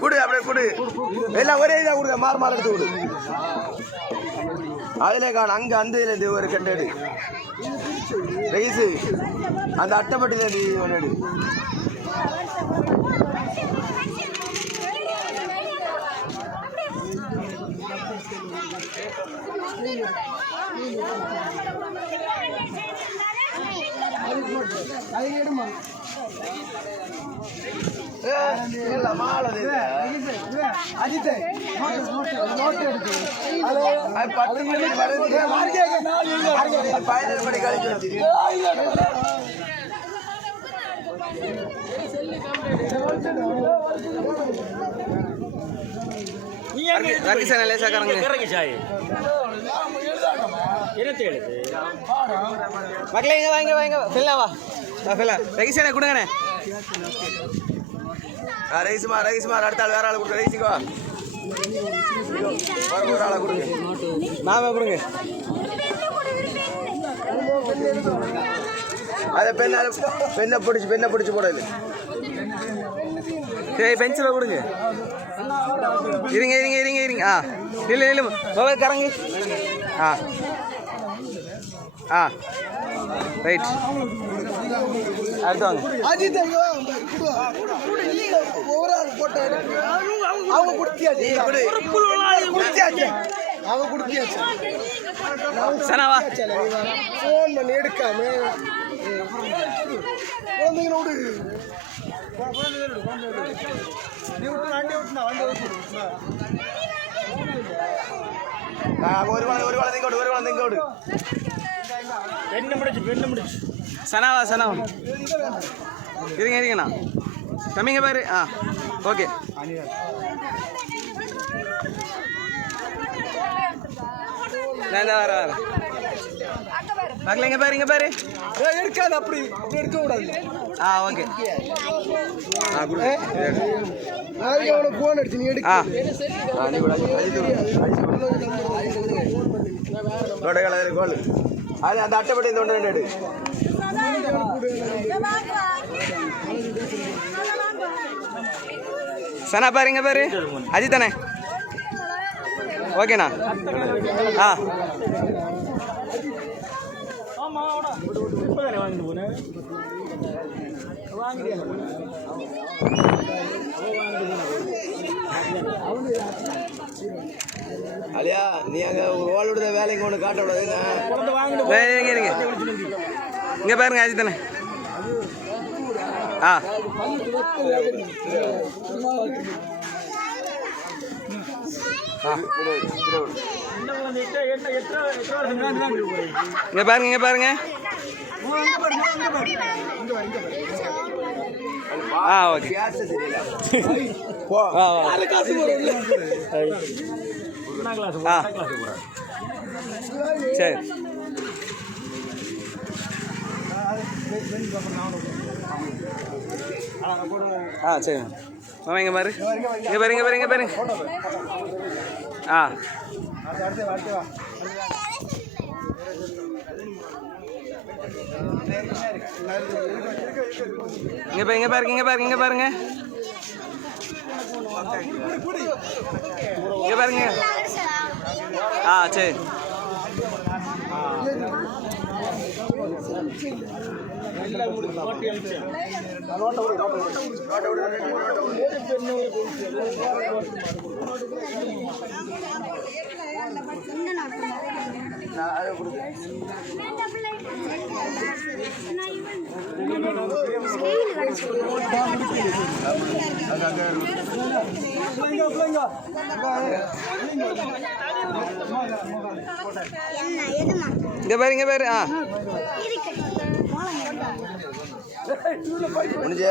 குடு அப்படியே குடு எல்லாம் ஒரே இதாக கொடுங்க மாறு மாறு எடுத்து கொடு அதிலே காணும் அங்கே அந்த இதில் ஒரு கண்டு எடு ரைஸு அந்த அட்டைப்பட்டியில் நீ ஒன்று எடு மக்களே இங்க வாங்க வாங்க செல்லவா ரைஸே கொடுங்கண்ணே ரைஸ்மா அடுத்த ஆள் வேற ஆள் கொடுங்க ரைஸுக்கோ ஒரு ஆளை கொடுங்க நாம கொடுங்க அதை பெண்ணை பிடிச்சி போடாது சரி பென்சிலை கொடுங்க இருங்க ஆ இல்லை மொபைல் கரங்கு ஆ ரைட் அடுத்து வாங்க சனாவா ஃபோன் பண்ணி எடுக்காம ஒரு குழந்தை இங்கோடு பெண்ணு முடிச்சு சனாவா இருங்கண்ணா தம்பிங்க பாரு ஓகே வர மக்கள் இங்க பாரு எடுக்காது அப்படி எடுக்க கூடாது ஓகே போன் அடிச்சு நீ எடுக்க கோல் அது அந்த அட்டைப்பட்டி இந்த ஒன்று எடு சனா பாருங்க பாரு அஜித் தானே ஓகேண்ணா அலையா நீ அங்கே ஒரு வாழோட வேலைக்கு ஒன்று காட்ட விடாது இங்கே பாருங்க அஜித் தானே இங்க பாருங்க ஓகே சரி சரி மாமா இங்க பாரு இங்க பாருங்க சரி இங்க பாரு முடிஞ்ச